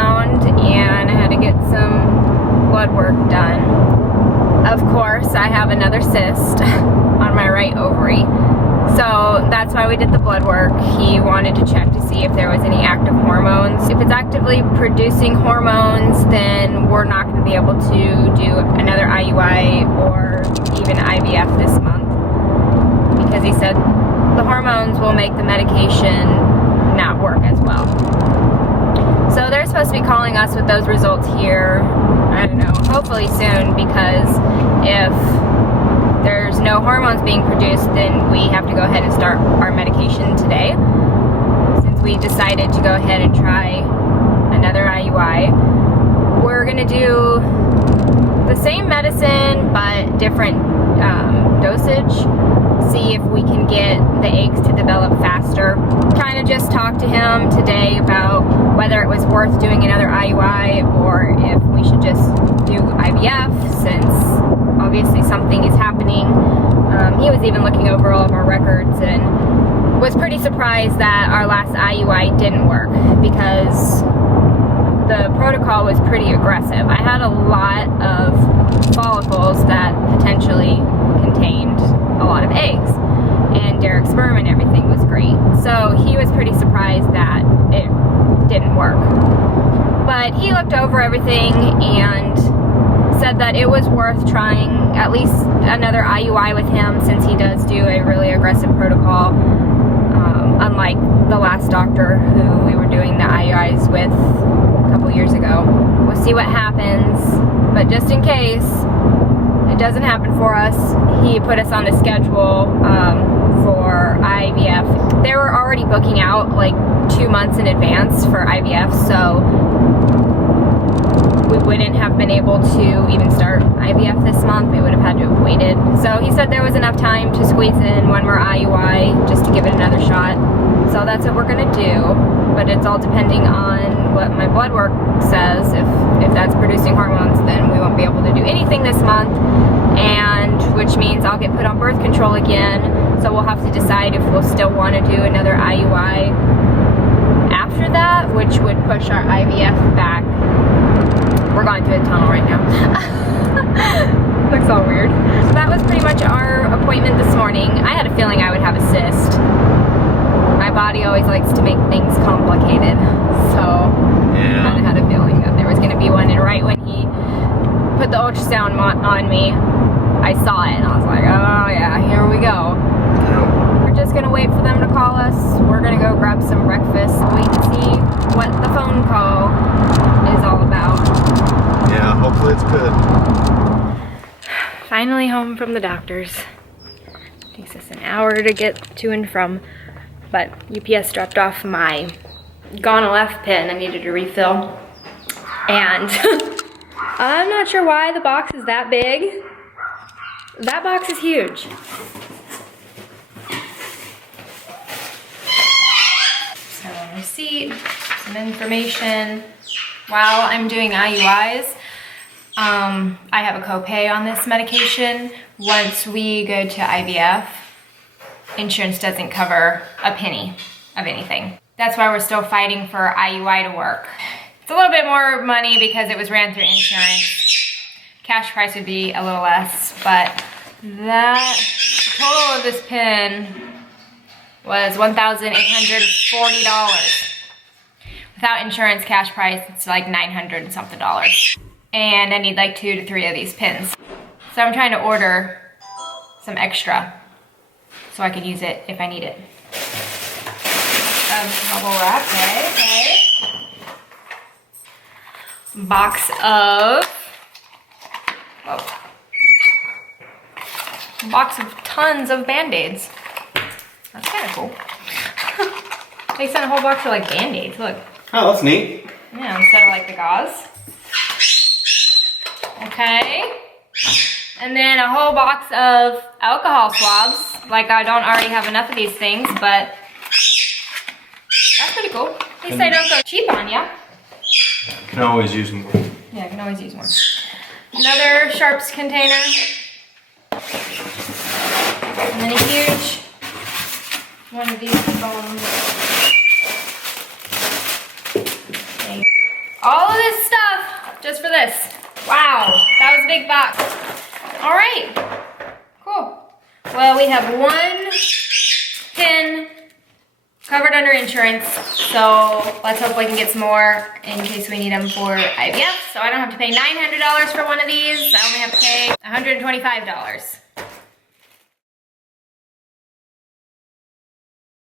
ultrasound and I had to get some blood work done. Of course, I have another cyst on my right ovary. So that's why we did the blood work. He wanted to check to see if there was any active hormones. If it's actively producing hormones, then we're not going to be able to do another IUI or even IVF this month, because he said the hormones will make the medication not work as well. So they're supposed to be calling us with those results here, I don't know, hopefully soon, because if there's no hormones being produced, then we have to go ahead and start our medication today. Since we decided to go ahead and try another IUI, we're gonna do the same medicine but different dosage. See if we can get the eggs to develop faster. Kind of just talked to him today about whether it was worth doing another IUI or if we should just do IVF, since obviously something is happening. He was even looking over all of our records and was pretty surprised that our last IUI didn't work, because the protocol was pretty aggressive. I had a lot of follicles that potentially contained a lot of eggs, and Derek's sperm and everything was great. So he was pretty surprised that it didn't work. But he looked over everything and said that it was worth trying at least another IUI with him, since he does do a really aggressive protocol, unlike the last doctor who we were doing the IUIs with a couple years ago. We'll see what happens, but just in case it doesn't happen for us, he put us on the schedule for IVF. They were already booking out like 2 months in advance for IVF, so we wouldn't have been able to even start IVF this month. We would have had to have waited. So he said there was enough time to squeeze in one more IUI just to give it another shot. So that's what we're gonna do, but it's all depending on what my blood work says. If that's producing hormones, then we won't be able to do anything this month, and which means I'll get put on birth control again. So we'll have to decide if we'll still want to do another IUI after that, which would push our IVF back. We're going through a tunnel right now. Looks all weird. So that was pretty much our appointment this morning. I had a feeling I would have a cyst. My body always likes to make things complicated. So I kind of had a feeling that there was going to be one, and right when he put the ultrasound on me, I saw it and I was like, oh yeah, here we go. We're just going to wait for them to call us. We're going to go grab some breakfast, wait and see what the phone call is all about. Yeah, hopefully it's good. Finally home from the doctor's. Takes us an hour to get to and from, but UPS dropped off my gonal-f pin I needed to refill, and I'm not sure why the box is that big. That box is huge. So receipt, some information. While I'm doing IUIs, I have a copay on this medication. Once we go to IVF, insurance doesn't cover a penny of anything. That's why we're still fighting for IUI to work. It's a little bit more money because it was ran through insurance. Cash price would be a little less, but that total of this pin was $1,840. Without insurance, cash price, it's like $900 and something. And I need like 2 to 3 of these pins. So I'm trying to order some extra so I can use it if I need it. Bubble wrap, okay. Box of tons of Band-Aids. That's kind of cool. They sent a whole box of like Band-Aids, look. Oh, that's neat. Yeah, instead of like the gauze. Okay. And then a whole box of alcohol swabs. Like I don't already have enough of these things, but that's pretty cool. At least they don't go cheap on you. Can always use more. Yeah, I can always use more. Another Sharps container. And then a huge one of these foams. All Wow, that was a big box. All right, cool. Well, we have 1 pin covered under insurance, so let's hope we can get some more in case we need them for IVF. So I don't have to pay $900 for one of these. I only have to pay $125.